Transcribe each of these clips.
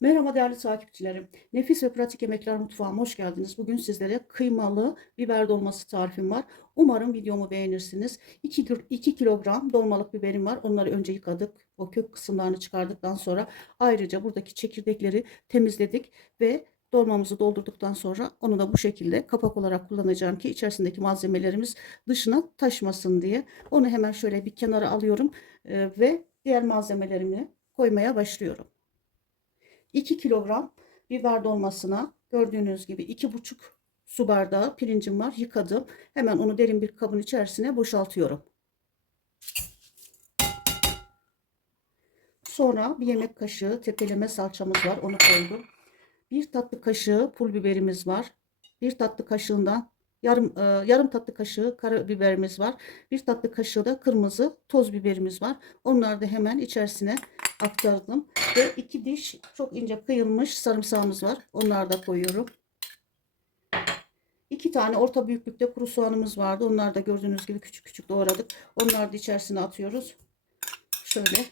Merhaba değerli takipçilerim. Nefis ve pratik yemekler mutfağıma hoş geldiniz. Bugün sizlere kıymalı biber dolması tarifim var. Umarım videomu beğenirsiniz. 2, 2 kilogram dolmalık biberim var. Onları önce yıkadık. O kök kısımlarını çıkardıktan sonra ayrıca buradaki çekirdekleri temizledik ve dolmamızı doldurduktan sonra onu da bu şekilde kapak olarak kullanacağım ki içerisindeki malzemelerimiz dışına taşmasın diye. Onu hemen şöyle bir kenara alıyorum ve diğer malzemelerimi koymaya başlıyorum. 2 kilogram biber dolmasına gördüğünüz gibi 2,5 su bardağı pirincim var. Yıkadım. Hemen onu derin bir kabın içerisine boşaltıyorum. Sonra bir yemek kaşığı tepeleme salçamız var. Onu koydum. Bir tatlı kaşığı pul biberimiz var. Bir tatlı kaşığından yarım e, yarım tatlı kaşığı karabiberimiz var. Bir tatlı kaşığı da kırmızı toz biberimiz var. Onları da hemen içerisine aktardım. Ve iki diş çok ince kıyılmış sarımsağımız var. Onları da koyuyorum. İki tane orta büyüklükte kuru soğanımız vardı. Onları da gördüğünüz gibi küçük küçük doğradık. Onları da içerisine atıyoruz. Şöyle.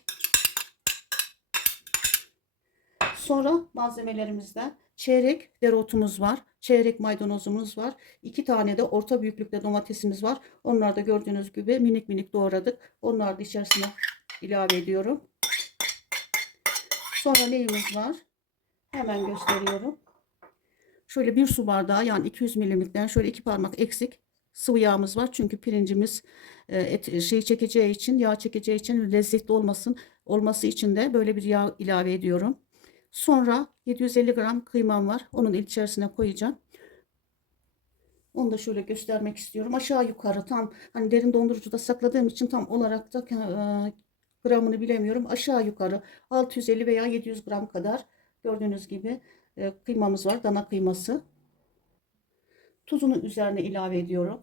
Sonra malzemelerimizden çeyrek dereotumuz var. Çeyrek maydanozumuz var. iki tane de orta büyüklükte domatesimiz var. Onları da gördüğünüz gibi minik minik doğradık. Onları da içerisine ilave ediyorum. Sonra neyimiz var? Hemen gösteriyorum. Şöyle bir su bardağı yani 200 milimlikten şöyle iki parmak eksik sıvı yağımız var. Çünkü pirincimiz e, et, şey çekeceği için, yağ çekeceği için lezzetli olmasın olması için de böyle bir yağ ilave ediyorum. Sonra 750 gram kıymam var. Onun içerisine koyacağım. Onu da şöyle göstermek istiyorum. Aşağı yukarı tam hani derin dondurucuda sakladığım için tam olarak da e, gramını bilemiyorum. Aşağı yukarı 650 veya 700 gram kadar gördüğünüz gibi e, kıymamız var. Dana kıyması. Tuzunu üzerine ilave ediyorum.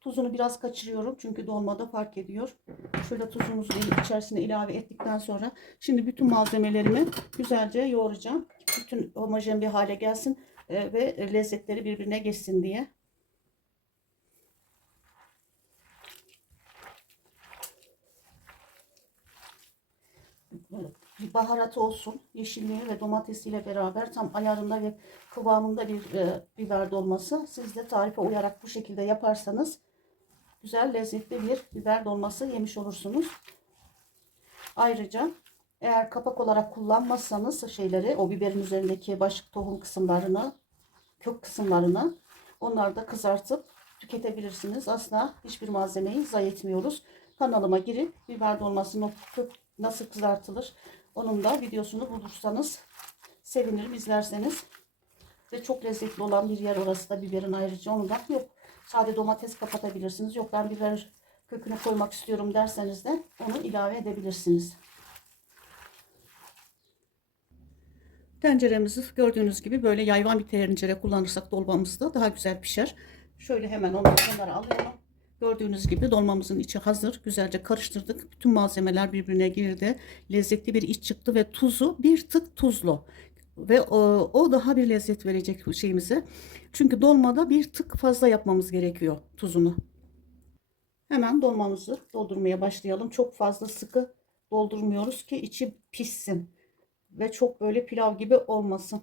Tuzunu biraz kaçırıyorum çünkü dolmada fark ediyor. Şöyle tuzumuzu içerisine ilave ettikten sonra şimdi bütün malzemelerimi güzelce yoğuracağım. Bütün homojen bir hale gelsin e, ve lezzetleri birbirine geçsin diye. bir baharat olsun. Yeşilliği ve domatesiyle beraber tam ayarında ve kıvamında bir e, biber dolması. Siz de tarife uyarak bu şekilde yaparsanız güzel lezzetli bir biber dolması yemiş olursunuz. Ayrıca eğer kapak olarak kullanmazsanız şeyleri o biberin üzerindeki baş tohum kısımlarını kök kısımlarını onları da kızartıp tüketebilirsiniz. Asla hiçbir malzemeyi zayi etmiyoruz. Kanalıma girip biber dolmasının nasıl kızartılır onun da videosunu bulursanız sevinirim izlerseniz. Ve çok lezzetli olan bir yer orası da biberin ayrıca onu da yok. Sade domates kapatabilirsiniz. Yok ben biber kökünü koymak istiyorum derseniz de onu ilave edebilirsiniz. Tenceremizi gördüğünüz gibi böyle yayvan bir tencere kullanırsak dolmamızda daha güzel pişer. Şöyle hemen onları, onları alıyorum. Gördüğünüz gibi dolmamızın içi hazır. Güzelce karıştırdık. Bütün malzemeler birbirine girdi. Lezzetli bir iç çıktı ve tuzu bir tık tuzlu. Ve o, o daha bir lezzet verecek şeyimize. Çünkü dolmada bir tık fazla yapmamız gerekiyor tuzunu. Hemen dolmamızı doldurmaya başlayalım. Çok fazla sıkı doldurmuyoruz ki içi pişsin. Ve çok böyle pilav gibi olmasın.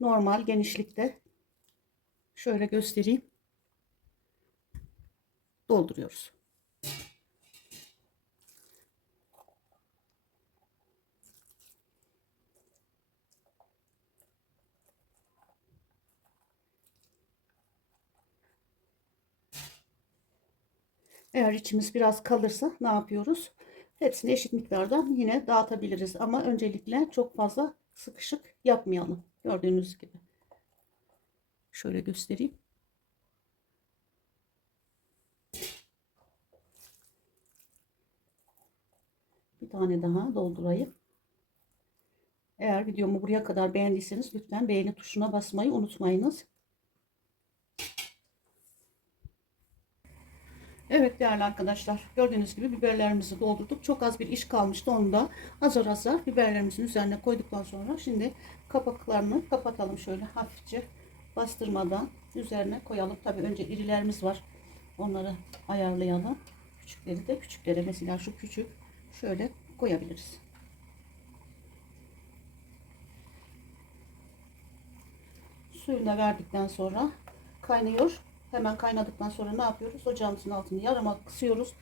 Normal genişlikte. Şöyle göstereyim dolduruyoruz. Eğer içimiz biraz kalırsa ne yapıyoruz? Hepsini eşit miktarda yine dağıtabiliriz. Ama öncelikle çok fazla sıkışık yapmayalım. Gördüğünüz gibi. Şöyle göstereyim. Bir tane daha doldurayım. Eğer videomu buraya kadar beğendiyseniz lütfen beğeni tuşuna basmayı unutmayınız. Değerli arkadaşlar gördüğünüz gibi biberlerimizi doldurduk. Çok az bir iş kalmıştı. Onu da azar azar biberlerimizin üzerine koyduktan sonra şimdi kapaklarını kapatalım şöyle hafifçe bastırmadan üzerine koyalım. Tabi önce irilerimiz var. Onları ayarlayalım. Küçükleri de küçüklere mesela şu küçük şöyle koyabiliriz. Suyunu verdikten sonra kaynıyor. Hemen kaynadıktan sonra ne yapıyoruz? Ocağımızın altını yarıma kısıyoruz.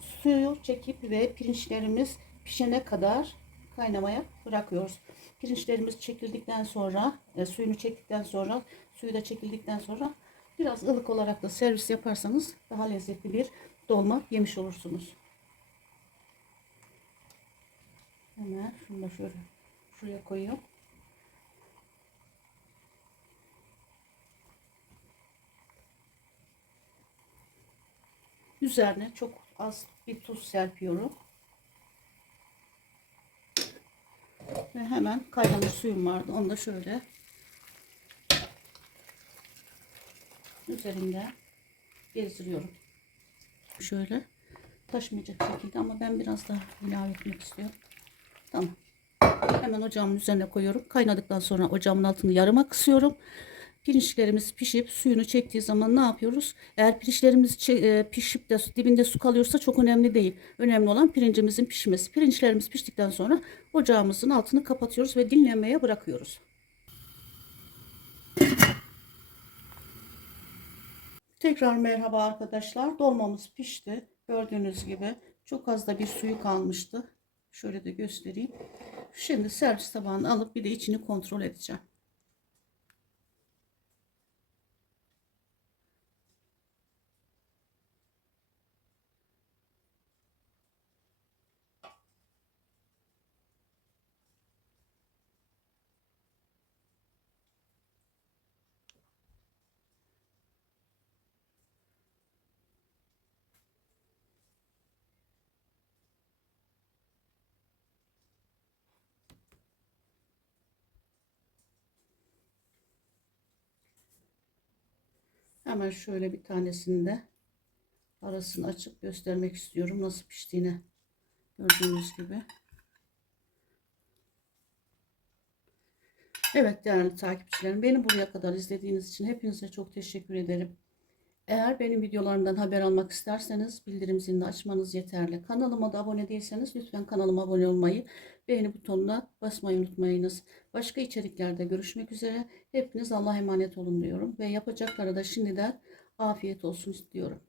Suyu çekip ve pirinçlerimiz pişene kadar kaynamaya bırakıyoruz. Pirinçlerimiz çekildikten sonra, e, suyunu çektikten sonra, suyu da çekildikten sonra biraz ılık olarak da servis yaparsanız daha lezzetli bir dolma yemiş olursunuz. Hemen şunu da şöyle şuraya koyuyorum. Üzerine çok az bir tuz serpiyorum. Ve hemen kaynamış suyum vardı. Onu da şöyle üzerinde gezdiriyorum. Şöyle taşmayacak şekilde ama ben biraz daha ilave etmek istiyorum. Tamam. Hemen ocağımın üzerine koyuyorum. Kaynadıktan sonra ocağımın altını yarıma kısıyorum. Pirinçlerimiz pişip suyunu çektiği zaman ne yapıyoruz? Eğer pirinçlerimiz e, pişip de dibinde su kalıyorsa çok önemli değil. Önemli olan pirincimizin pişmesi. Pirinçlerimiz piştikten sonra ocağımızın altını kapatıyoruz ve dinlenmeye bırakıyoruz. Tekrar merhaba arkadaşlar. Dolmamız pişti. Gördüğünüz gibi çok az da bir suyu kalmıştı. Şöyle de göstereyim. Şimdi servis tabağını alıp bir de içini kontrol edeceğim. Hemen şöyle bir tanesini de arasını açıp göstermek istiyorum nasıl piştiğini. Gördüğünüz gibi. Evet değerli takipçilerim beni buraya kadar izlediğiniz için hepinize çok teşekkür ederim. Eğer benim videolarımdan haber almak isterseniz bildirim zilini açmanız yeterli. Kanalıma da abone değilseniz lütfen kanalıma abone olmayı, beğeni butonuna basmayı unutmayınız. Başka içeriklerde görüşmek üzere. Hepiniz Allah'a emanet olun diyorum ve yapacaklara da şimdiden afiyet olsun istiyorum.